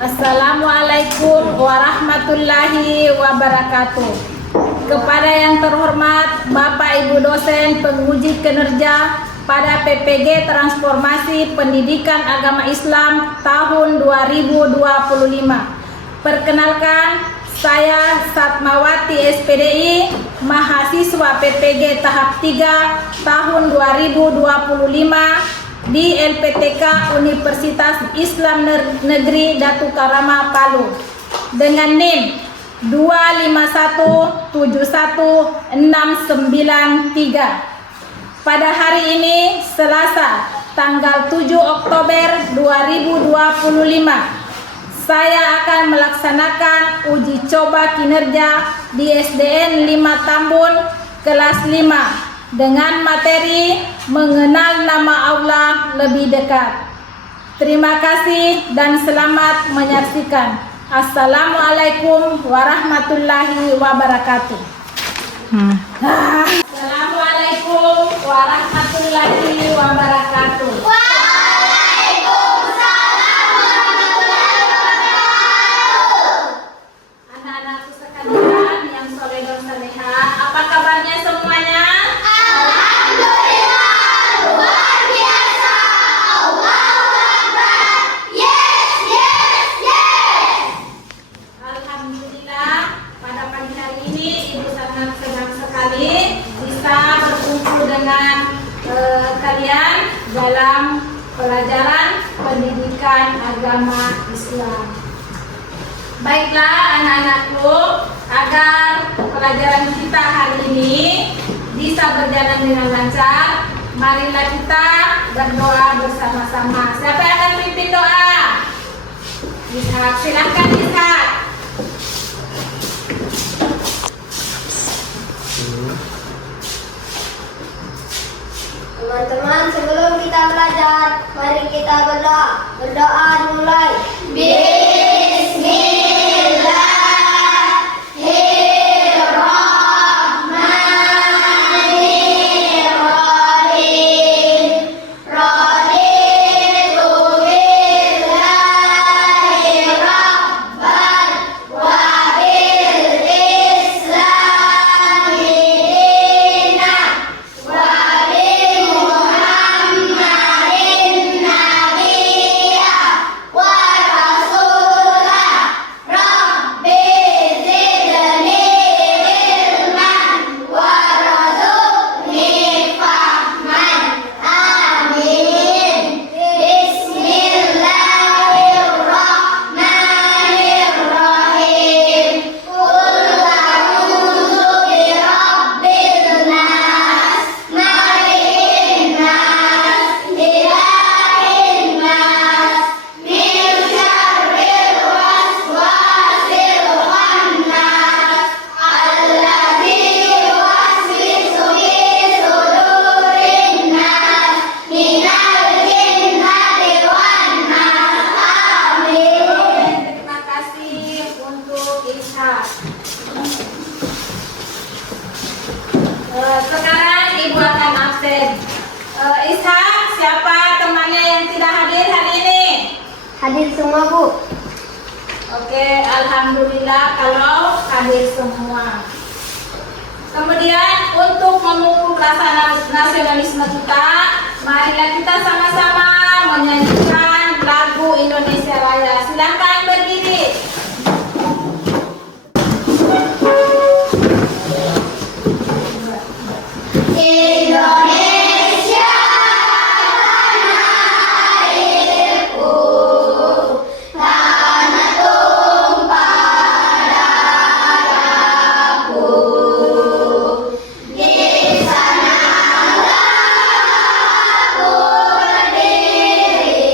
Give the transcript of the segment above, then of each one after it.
Assalamualaikum warahmatullahi wabarakatuh. Kepada yang terhormat Bapak Ibu dosen penguji kinerja pada PPG Transformasi Pendidikan Agama Islam tahun 2025. Perkenalkan, saya Satmawati SPDI, mahasiswa PPG tahap 3 tahun 2025 di LPTK Universitas Islam Negeri Datu Karama Palu dengan NIM 2516193. Pada hari ini Selasa tanggal 7 Oktober 2025 saya akan melaksanakan uji coba kinerja di SDN 5 Tambun kelas 5 dengan materi mengenal nama Allah lebih dekat. Terima kasih dan selamat menyaksikan. Assalamualaikum warahmatullahi wabarakatuh. Assalamualaikum warahmatullahi wabarakatuh. Anak-anakku sekalian yang soleh dan saleha, apa kabarnya semuanya? Kalian dalam pelajaran pendidikan agama Islam. Baiklah anak-anakku, agar pelajaran kita hari ini bisa berjalan dengan lancar, marilah kita berdoa bersama-sama. Siapa yang akan pimpin doa? Ishak, silahkan Ishak. Teman-teman, sebelum kita belajar, mari kita berdoa. Berdoa dimulai. Sekarang Ibu akan absen. Ishak, siapa temannya yang tidak hadir hari ini? Hadir semua, Bu. Oke, alhamdulillah kalau hadir semua. Kemudian untuk memupuk rasa nasionalisme kita, marilah kita sama-sama menyanyikan lagu Indonesia Raya. Silakan berdiri. Indonesia tanah airku, tanah tumpah darahku. Di sanalah aku berdiri.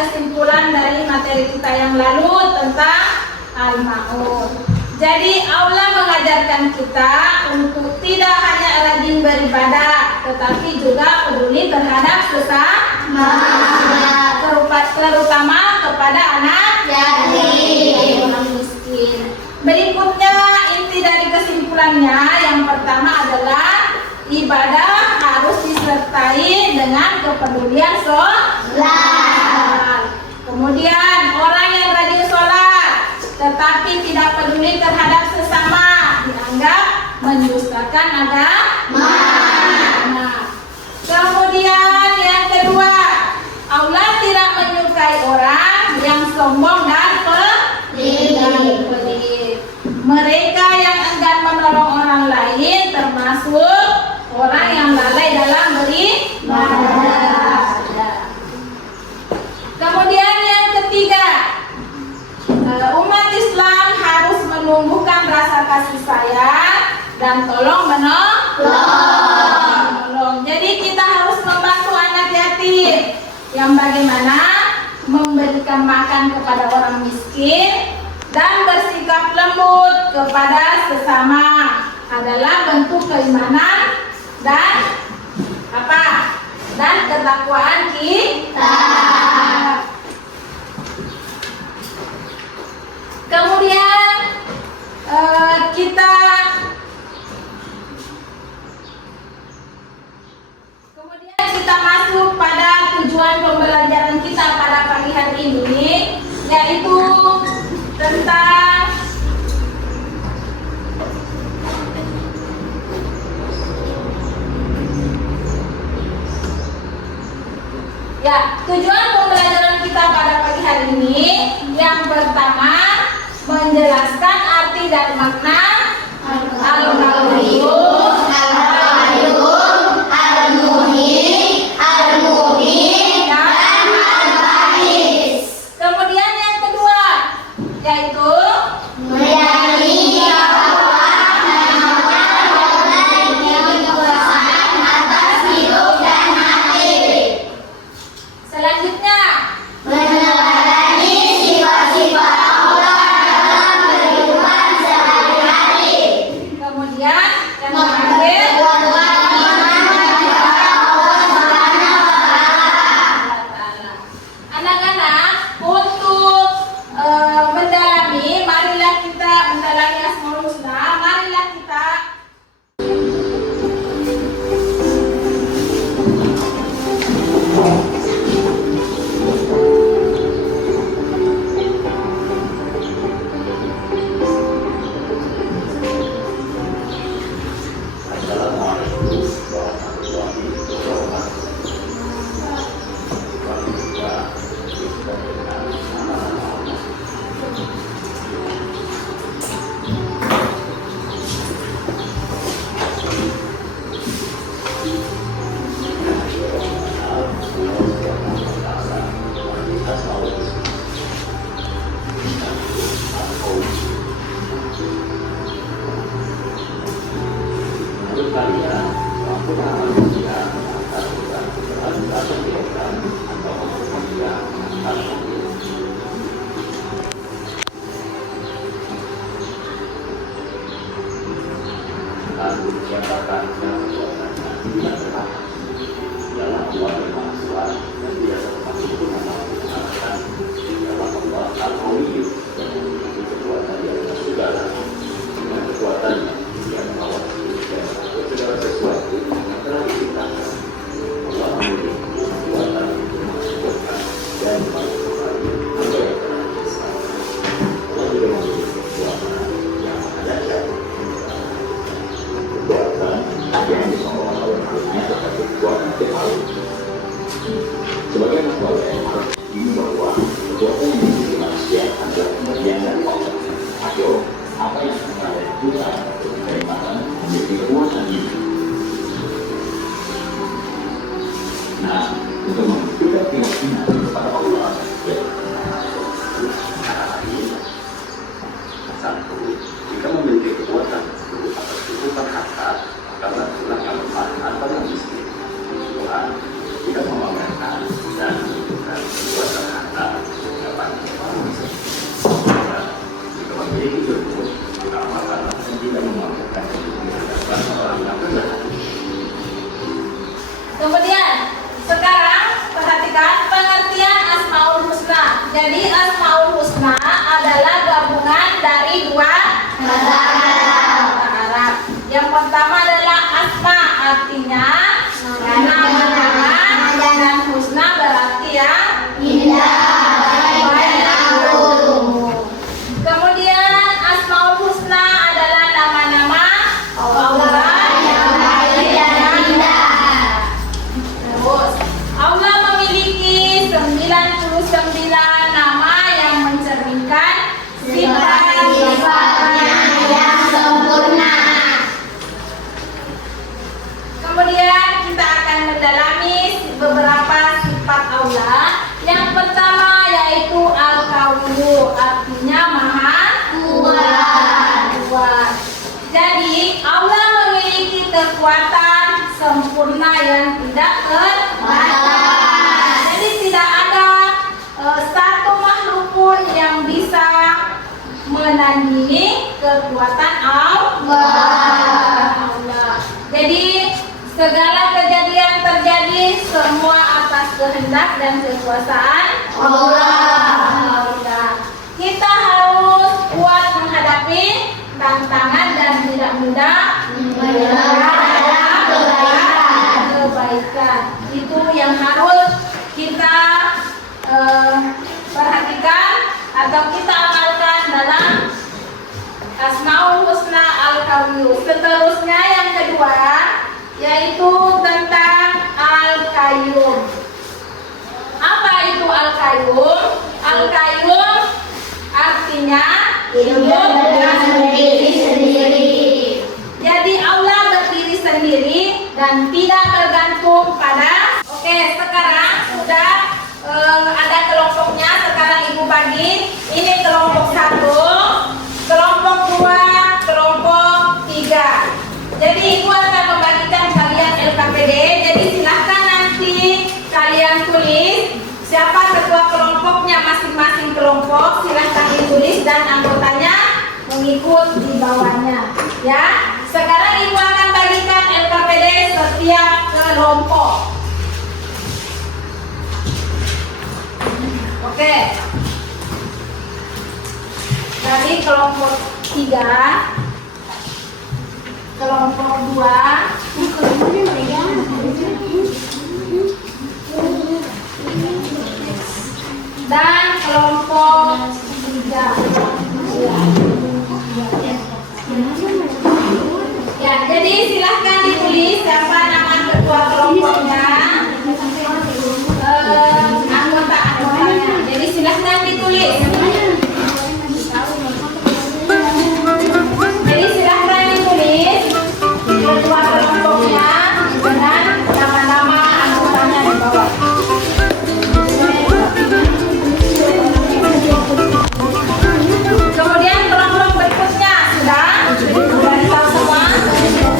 kesimpulan dari materi kita yang lalu tentang Al-Ma'un. Jadi Allah mengajarkan kita untuk tidak hanya rajin beribadah, tetapi juga peduli terhadap sesama, terutama kepada anak yatim, orang miskin. Berikutnya inti dari kesimpulannya, yang pertama adalah ibadah harus disertai dengan kepedulian sholat. Kemudian orang yang rajin sholat tetapi tidak peduli terhadap sesama dianggap mendustakan agama. Kemudian yang kedua, Allah tidak menyukai orang yang sombong dan pelit. Mereka yang enggan menolong orang lain termasuk orang yang lalai dalam beribadah. Kemudian yang ketiga, umat Islam harus menumbuhkan rasa kasih sayang dan tolong menolong. Jadi kita harus membantu anak yatim, yang bagaimana memberikan makan kepada orang miskin dan bersikap lembut kepada sesama adalah bentuk keimanan dan ketakwaan kita. Kemudian kita masuk pada tujuan pembelajaran kita pada pagi hari ini, yaitu tentang tujuan pembelajaran kita pada pagi hari ini. Yang pertama, menjelaskan arti dan makna Al-Qayyum, Al-Muhyi, Al-Mubin, dan Al-Ba'is. Kemudian yang kedua, yaitu meyakini bahwa kekuasaan atas hidup dan mati. Selanjutnya, meneladani sifat-sifat Allah dalam kehidupan sehari-hari. Kemudian yang Jadi Asmaul Husna adalah gabungan dari dua kata Arab. Yang pertama adalah asma, artinya nama-nama, dan husna berarti yang indah, baik. Kemudian Asmaul Husna adalah nama-nama Allah yang baik dan indah. Terus Allah memiliki 99 nama yang mencerminkan sifat-sifatnya yang sempurna. Kemudian kita akan mendalami beberapa sifat Allah. Yang pertama yaitu Al-Qawiyyu, artinya maha kuat. Jadi Allah memiliki kekuatan sempurna yang tidak terbatas. Jadi tidak ada satu makhluk pun yang bisa menandingi kekuatan Allah. Jadi segala kejadian terjadi semua atas kehendak dan kekuasaan Allah. Kita harus kuat menghadapi tantangan dan tidak mudah menyerah kebaikan. Itu yang harus kita perhatikan atau kita amalkan dalam Asmaul Husna Al-Qawiyyu. Seterusnya yang kedua yaitu tentang Al-Qayyum. Apa itu Al-Qayyum? Al-Qayyum artinya hidup dan berdiri sendiri. Jadi Allah berdiri sendiri dan tidak bergantung pada. Oke, sekarang sudah ada kelompoknya. Sekarang Ibu bagi. Ini kelompok 1, kelompok 2, kelompok 3. Jadi Ibu akan membagikan kalian LKPD. Jadi silahkan nanti kalian tulis siapa ketua kelompoknya masing-masing kelompok. Silahkan ditulis dan anggotanya mengikut di bawahnya. Ya. Sekarang Ibu akan bagikan LKPD setiap kelompok. Oke. Dari kelompok 3, kelompok 2, dan kelompok 3. Ya, jadi silahkan ditulis siapa nama ketua kelompoknya, anggota-anggotanya. Jadi silahkan ditulis. Jadi silahkan ditulis ketua kelompoknya dengan nama-nama anggotanya di bawah. Kemudian kelompok berikutnya sudah tahu semua.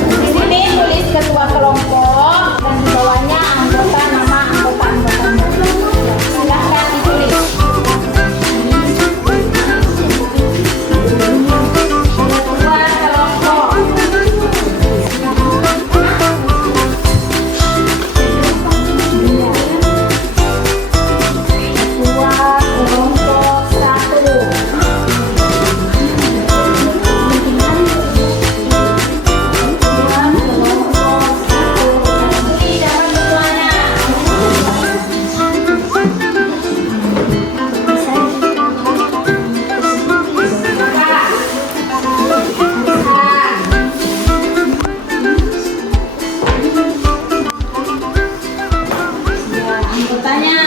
Di sini tulis ketua kelompok dan di bawahnya anggota, nama anggota-anggotanya. Silahkan ditulis. Ketua kelompok. Ketua kelompok 1. Anggotanya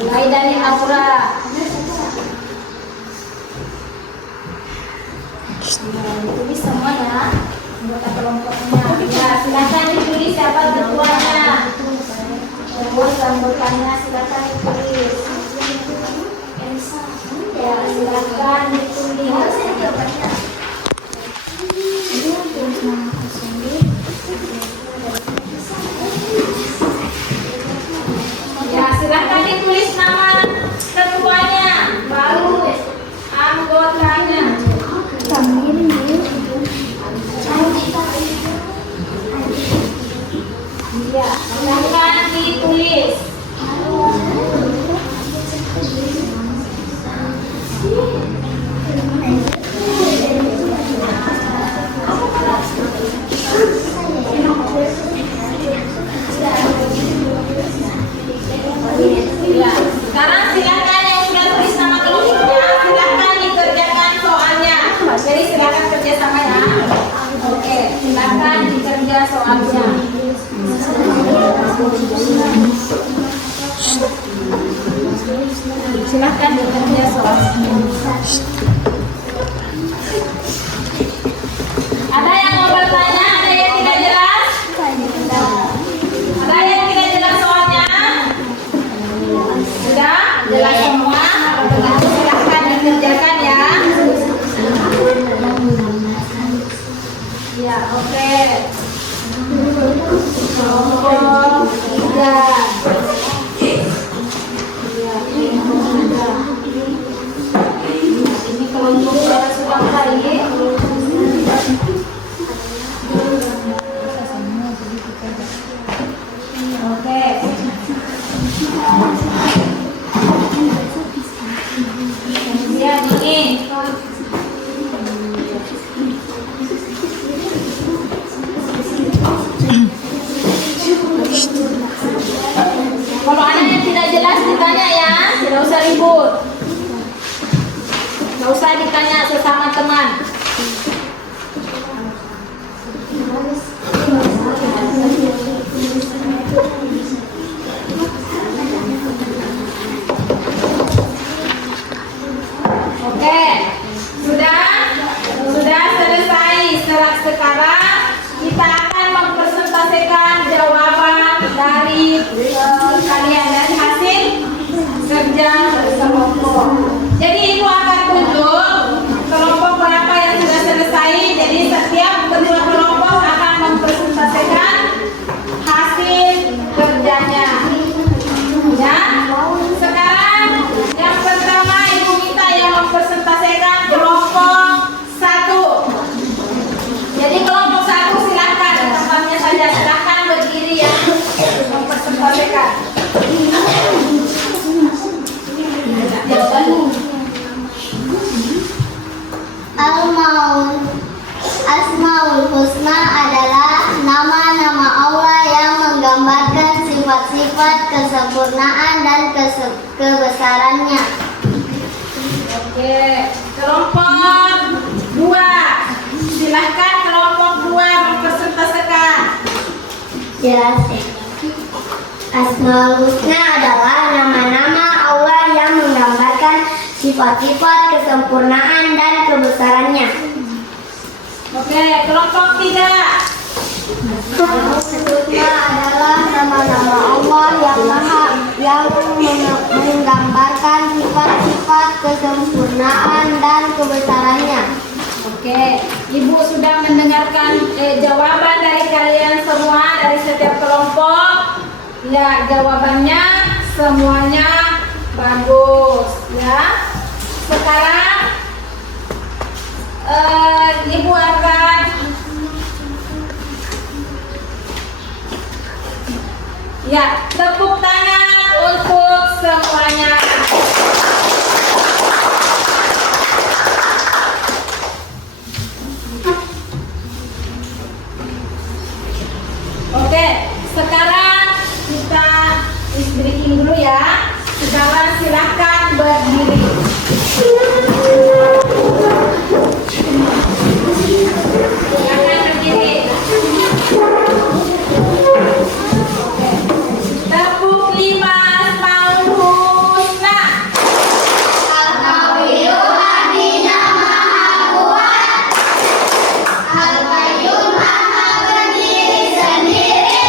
mulai dari Aura. Tulis semua ya anggota kelompoknya. Ya, silakan ditulis siapa ketuanya. Terus anggotanya silakan ditulis. Ya, silakan ditulis. Ya, silahkan ditulis nama ketuanya, baru anggotanya. Ya, silahkan ditulis. Ya, sekarang silakan yang sudah tulis nama kelompoknya, silakan dikerjakan soalnya. Jadi silakan kerja sama ya. Oke, silakan dikerja soalnya. Silakan dikerja soalnya. Ada yang mau bertanya? Ada yang tidak jelas? Ada yang tidak jelas soalnya? Sudah jelas semua? Kalau begitu silakan dikerjakan ya. Ya, oke. Kelompok 3. Ya, ini kelompok yang sudah baik. Oke. Kemudian ini. Kalau ada yang tidak jelas ditanya ya, tidak usah ribut. Tidak usah ditanya sesama teman. Oke, sudah selesai. Sekarang kita akan mempresentasikan jawaban dari kalian dari hasil kerja kelompok. Jadi ibu akan tunjuk kelompok berapa yang sudah selesai. Jadi setiap ketua kelompok akan mempresentasikan hasil kerjanya. Ya. Sekarang yang pertama ibu minta yang mempresentasikan kelompok 1. Jadi kelompok 1 silakan tempatnya saja, silakan berdiri ya mempresentasikan. Asmaul Husna adalah nama-nama Allah yang menggambarkan sifat-sifat kesempurnaan dan kebesarannya. Oke, kelompok 2. Silahkan kelompok 2 mempresentasikan. Jelas. Asmaul Husna adalah nama-nama Allah yang menggambarkan sifat-sifat kesempurnaan dan kebesarannya. Oke, kelompok 3. Husna adalah nama-nama Allah yang menggambarkan sifat-sifat kesempurnaan dan kebesarannya. Oke, ibu sudah mendengarkan jawaban dari kalian semua dari setiap kelompok. Ya, jawabannya semuanya bagus ya. Sekarang ibu akan ya tepuk tangan untuk semuanya. Oke, sekarang kita breathing dulu ya. Sekarang silahkan berdiri. Silahkan berdiri. Oke. Tepuk 5 Asmaul Husna. Al-Qawiyyu Adina Maha Kuat, Al-Qayyum Maha berdiri sendiri,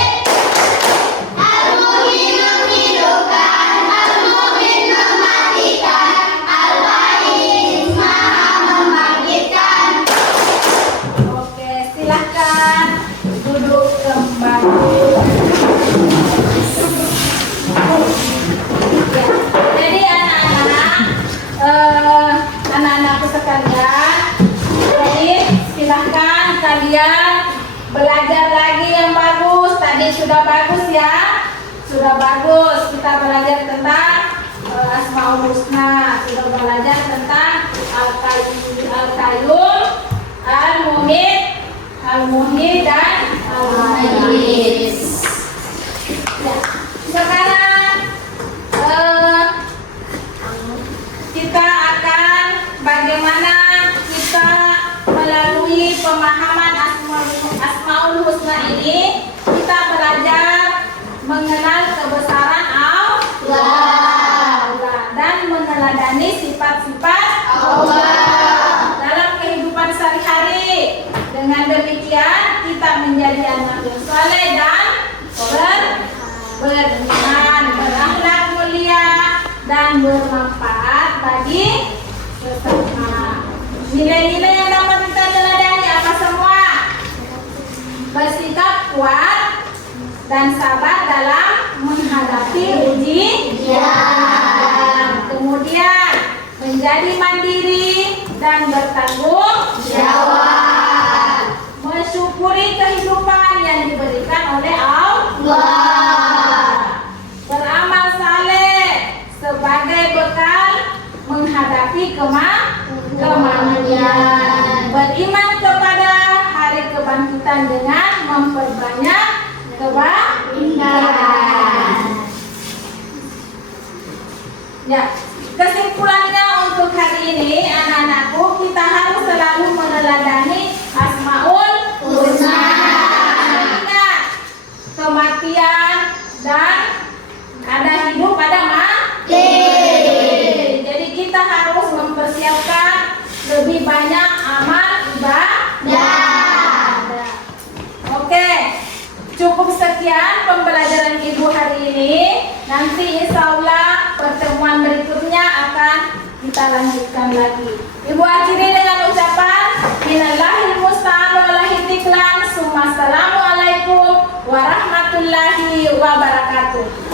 Al-Muhyi menghidupkan, Al-Mu'min mematikan, Al-Wahid Maha membangkitkan. Oke, silahkan duduk kembali. Ya, jadi anak-anakku sekalian, jadi silahkan kalian belajar lagi yang bagus. Tadi sudah bagus ya, sudah bagus. Kita belajar tentang Asmaul Husna, sudah belajar tentang Al-Qayyum, Al-Muhid, Al-Muhyi dan Al-Muhid. Ya. Sekarang kita akan bagaimana kita melalui pemahaman Asmaul Husna ini kita belajar mengenal kebesaran Allah dan meneladani sifat-sifat Allah dalam kehidupan sehari-hari. Dengan demikian kita menjadi anak yang saleh dan beriman, berakhlak mulia dan bermanfaat bagi sesama. Nilai-nilai yang dapat kita teladani apa semua? Bersikap kuat dan sabar dalam menghadapi ujian. Kemudian menjadi mandiri dan bertanggung jawab. Mensyukuri kehidupan yang diberikan oleh Allah. Beramal saleh sebagai bekal menghadapi kematian. Beriman kepada hari kebangkitan dengan memperbanyak kebaikan. Ya, kesimpulannya untuk hari ini anak-anakku, kita harus selalu meneladani Asmaul Husna. Ingat, kematian dan ada hidup ada mati. Jadi kita harus mempersiapkan lebih banyak amal ibadah. Oke, cukup sekian pembelajaran Ibu hari ini. Nanti insya Allah pertemuan berikutnya akan kita lanjutkan lagi. Ibu akhiri dengan ucapan minallahil musta'an walahi tiklan. Assalamualaikum warahmatullahi wabarakatuh.